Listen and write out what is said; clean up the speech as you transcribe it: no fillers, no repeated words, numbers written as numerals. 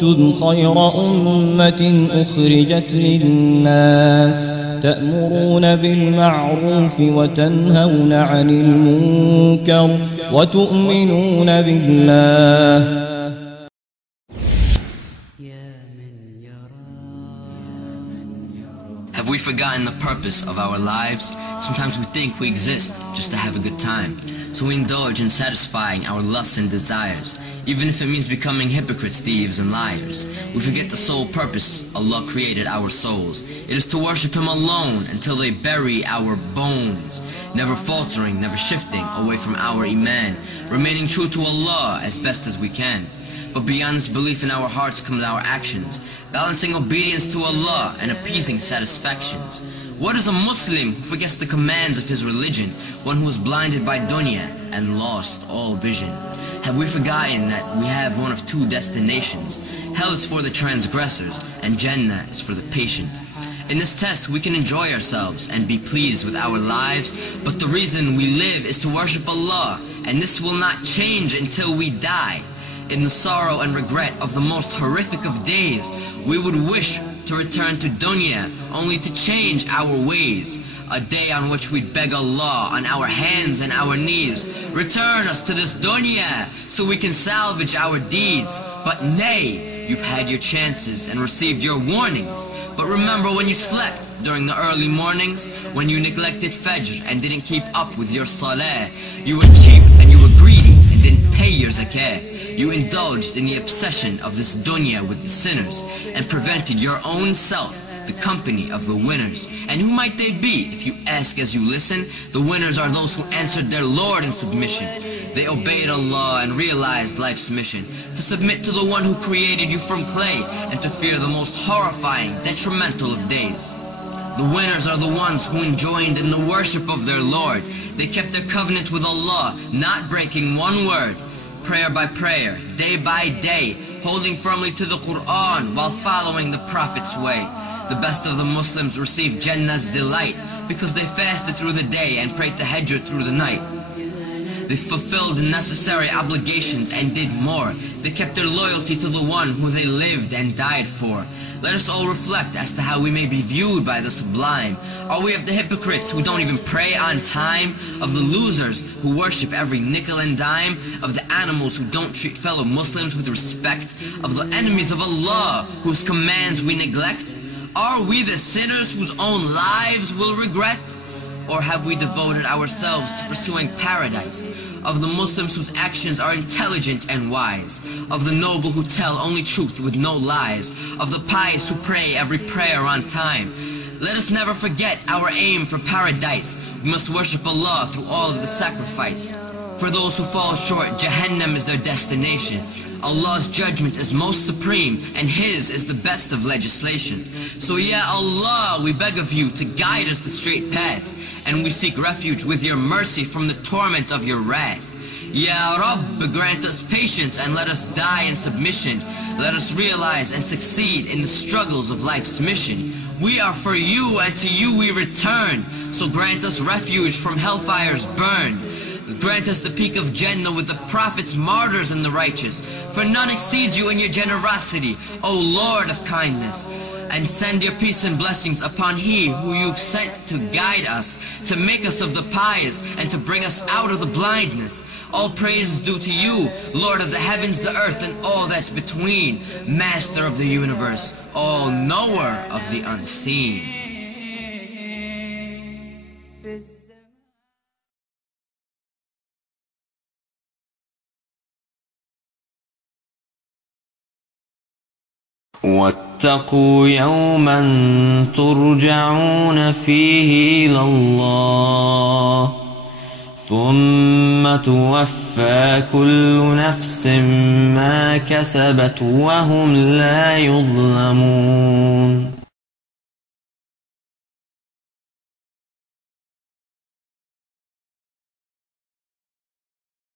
كنتم خير أمة أخرجت للناس تأمرون بالمعروف وتنهون عن المنكر وتؤمنون بالله. Have we forgotten the purpose of our lives? Sometimes we think we exist just to have a good time. So we indulge in satisfying our lusts and desires, even if it means becoming hypocrites, thieves, and liars. We forget the sole purpose Allah created our souls. It is to worship Him alone until they bury our bones, never faltering, never shifting away from our Iman, remaining true to Allah as best as we can. But beyond this belief in our hearts comes our actions, balancing obedience to Allah and appeasing satisfactions. What is a Muslim who forgets the commands of his religion, one who is blinded by dunya and lost all vision? Have we forgotten that we have one of two destinations? Hell is for the transgressors and Jannah is for the patient. In this test we can enjoy ourselves and be pleased with our lives, but the reason we live is to worship Allah, and this will not change until we die. In the sorrow and regret of the most horrific of days, we would wish to return to dunya only to change our ways. A day on which we'd beg Allah on our hands and our knees, return us to this dunya so we can salvage our deeds. But nay, you've had your chances and received your warnings. But remember when you slept during the early mornings, when you neglected Fajr and didn't keep up with your salah. You were cheap and you were greedy and didn't pay your zakah. You indulged in the obsession of this dunya with the sinners and prevented your own self the company of the winners. And who might they be? If you ask as you listen, the winners are those who answered their Lord in submission. They obeyed Allah and realized life's mission, to submit to the one who created you from clay and to fear the most horrifying, detrimental of days. The winners are the ones who enjoined in the worship of their Lord. They kept their covenant with Allah, not breaking one word. Prayer by prayer, day by day, holding firmly to the Quran while following the Prophet's way. The best of the Muslims received Jannah's delight because they fasted through the day and prayed tahajjud through the night. They fulfilled necessary obligations and did more. They kept their loyalty to the one who they lived and died for. Let us all reflect as to how we may be viewed by the sublime. Are we of the hypocrites who don't even pray on time? Of the losers who worship every nickel and dime? Of the animals who don't treat fellow Muslims with respect? Of the enemies of Allah whose commands we neglect? Are we the sinners whose own lives will regret? Or have we devoted ourselves to pursuing paradise? Of the Muslims whose actions are intelligent and wise? Of the noble who tell only truth with no lies? Of the pious who pray every prayer on time? Let us never forget our aim for paradise. We must worship Allah through all of the sacrifice. For those who fall short, Jahannam is their destination. Allah's judgment is most supreme, and His is the best of legislation. So Ya Allah, we beg of you to guide us the straight path, and we seek refuge with your mercy from the torment of your wrath. Ya Rabb, grant us patience and let us die in submission. Let us realize and succeed in the struggles of life's mission. We are for you and to you we return, so grant us refuge from hellfire's burn. Grant us the peak of Jannah with the prophets, martyrs, and the righteous. For none exceeds you in your generosity, O Lord of kindness. And send your peace and blessings upon He who you've sent to guide us, to make us of the pious, and to bring us out of the blindness. All praise is due to you, Lord of the heavens, the earth, and all that's between, Master of the universe, all knower of the unseen. واتقوا يوما ترجعون فيه إلى الله ثم توفى كل نفس ما كسبت وهم لا يظلمون.